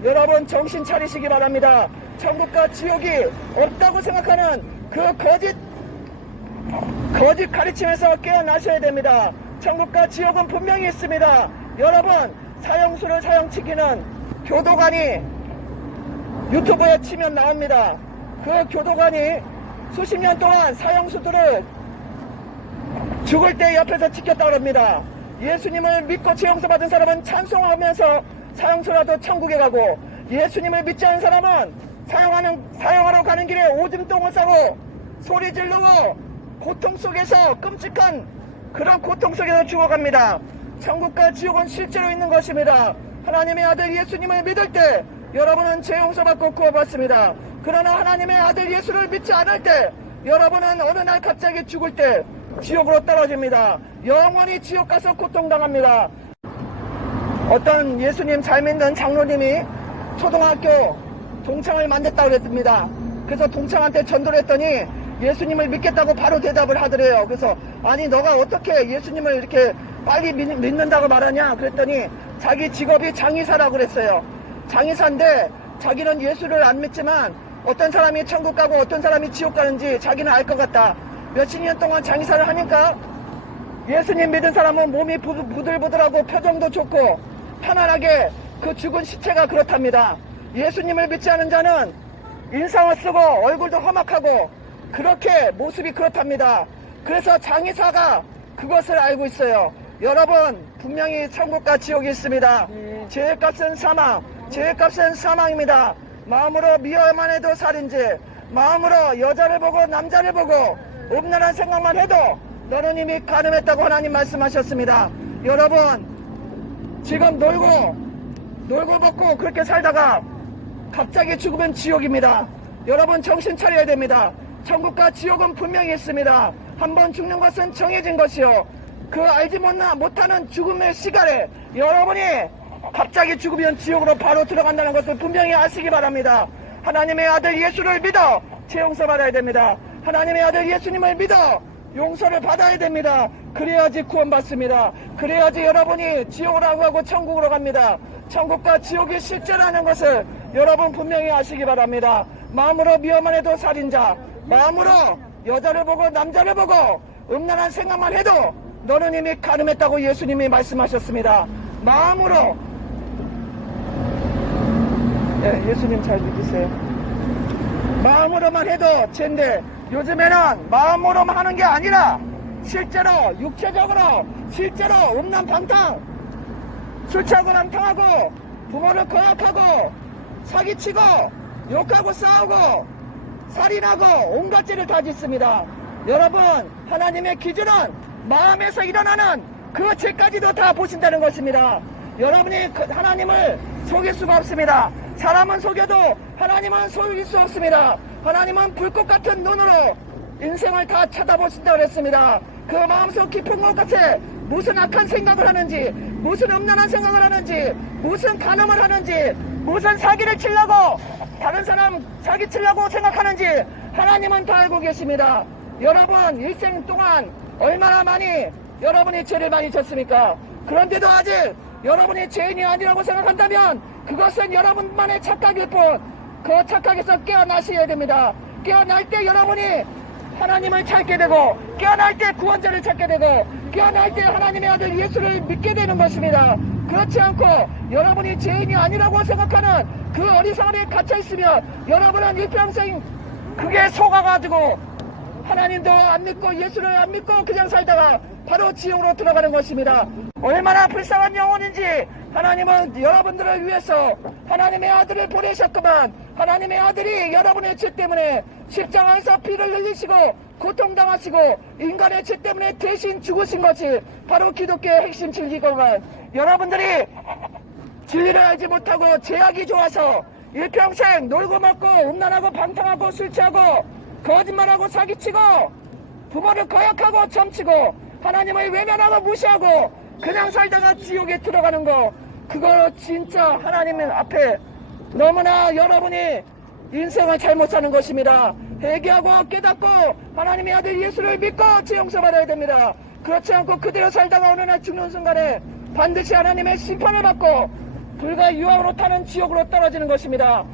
여러분 정신 차리시기 바랍니다. 천국과 지옥이 없다고 생각하는 그 거짓 가르침에서 깨어나셔야 됩니다. 천국과 지옥은 분명히 있습니다. 여러분 사형수를 사형시키는 교도관이 유튜브에 치면 나옵니다. 그 교도관이 수십 년 동안 사형수들을 죽을 때 옆에서 지켰다고 합니다. 예수님을 믿고 죄용서 받은 사람은 찬송하면서 사형수라도 천국에 가고, 예수님을 믿지 않은 사람은 사형하러 가는 길에 오줌똥을 싸고 소리 지르고 고통 속에서, 끔찍한 그런 고통 속에서 죽어갑니다. 천국과 지옥은 실제로 있는 것입니다. 하나님의 아들 예수님을 믿을 때 여러분은 죄 용서받고 구원받습니다. 그러나 하나님의 아들 예수를 믿지 않을 때 여러분은 어느 날 갑자기 죽을 때 지옥으로 떨어집니다. 영원히 지옥 가서 고통당합니다. 어떤 예수님 잘 믿는 장로님이 초등학교 동창을 만났다고 그랬습니다. 그래서 동창한테 전도를 했더니 예수님을 믿겠다고 바로 대답을 하더래요. 그래서 아니 너가 어떻게 예수님을 이렇게 빨리 믿는다고 말하냐 그랬더니 자기 직업이 장의사라고 그랬어요. 장의사인데 자기는 예수를 안 믿지만 어떤 사람이 천국 가고 어떤 사람이 지옥 가는지 자기는 알 것 같다. 몇십 년 동안 장의사를 하니까 예수님 믿은 사람은 몸이 부들부들하고 표정도 좋고 편안하게 그 죽은 시체가 그렇답니다. 예수님을 믿지 않은 자는 인상을 쓰고 얼굴도 험악하고 그렇게 모습이 그렇답니다. 그래서 장의사가 그것을 알고 있어요. 여러분 분명히 천국과 지옥이 있습니다. 죄값은 사망, 죄값은 사망입니다. 마음으로 미워만 해도 살인죄, 마음으로 여자를 보고 남자를 보고 음란한 생각만 해도 너는 이미 간음했다고 하나님 말씀하셨습니다. 여러분 지금 놀고 먹고 그렇게 살다가 갑자기 죽으면 지옥입니다. 여러분 정신 차려야 됩니다. 천국과 지옥은 분명히 있습니다. 한번 죽는 것은 정해진 것이요, 그 알지 못하는 죽음의 시간에 여러분이 갑자기 죽으면 지옥으로 바로 들어간다는 것을 분명히 아시기 바랍니다. 하나님의 아들 예수를 믿어 죄 용서 받아야 됩니다. 하나님의 아들 예수님을 믿어 용서를 받아야 됩니다. 그래야지 구원받습니다. 그래야지 여러분이 지옥으로 가고 천국으로 갑니다. 천국과 지옥이 실제라는 것을 여러분 분명히 아시기 바랍니다. 마음으로 미워만 해도 살인자, 마음으로 여자를 보고 남자를 보고 음란한 생각만 해도 너는 이미 간음했다고 예수님이 말씀하셨습니다. 마음으로, 예수님 잘 믿으세요. 마음으로만 해도 죄인데 요즘에는 마음으로만 하는 게 아니라 실제로 육체적으로 실제로 음란 방탕, 술 취하고 남탕하고 부모를 거역하고 사기치고 욕하고 싸우고 살인하고 온갖 죄를 다 짓습니다. 여러분 하나님의 기준은 마음에서 일어나는 그 죄까지도 다 보신다는 것입니다. 여러분이 하나님을 속일 수가 없습니다. 사람은 속여도 하나님은 속일 수 없습니다. 하나님은 불꽃 같은 눈으로 인생을 다 쳐다보신다고 그랬습니다. 그 마음속 깊은 곳에 무슨 악한 생각을 하는지, 무슨 음란한 생각을 하는지, 무슨 간음을 하는지, 무슨 사기를 치려고 다른 사람 사기치려고 생각하는지 하나님은 다 알고 계십니다. 여러분 일생 동안 얼마나 많이 여러분이 죄를 많이 졌습니까? 그런데도 아직 여러분이 죄인이 아니라고 생각한다면 그것은 여러분만의 착각일 뿐, 그 착각에서 깨어나셔야 됩니다. 깨어날 때 여러분이 하나님을 찾게 되고, 깨어날 때 구원자를 찾게 되고, 깨어날 때 하나님의 아들 예수를 믿게 되는 것입니다. 그렇지 않고 여러분이 죄인이 아니라고 생각하는 그 어리석음에 갇혀있으면 여러분은 일평생 그게 속아가지고 하나님도 안 믿고 예수를 안 믿고 그냥 살다가 바로 지옥으로 들어가는 것입니다. 얼마나 불쌍한 영혼인지 하나님은 여러분들을 위해서 하나님의 아들을 보내셨구만. 하나님의 아들이 여러분의 죄 때문에 십자가에서 피를 흘리시고 고통당하시고 인간의 죄 때문에 대신 죽으신 것이 바로 기독교의 핵심 진리구만. 여러분들이 진리를 알지 못하고 죄악이 좋아서 일평생 놀고 먹고 음란하고 방탕하고 술 취하고 거짓말하고 사기치고 부모를 거역하고 점치고 하나님을 외면하고 무시하고 그냥 살다가 지옥에 들어가는 거, 그거 진짜 하나님 앞에 너무나 여러분이 인생을 잘못 사는 것입니다. 회개하고 깨닫고 하나님의 아들 예수를 믿고 죄 용서받아야 됩니다. 그렇지 않고 그대로 살다가 어느 날 죽는 순간에 반드시 하나님의 심판을 받고 불과 유황으로 타는 지옥으로 떨어지는 것입니다.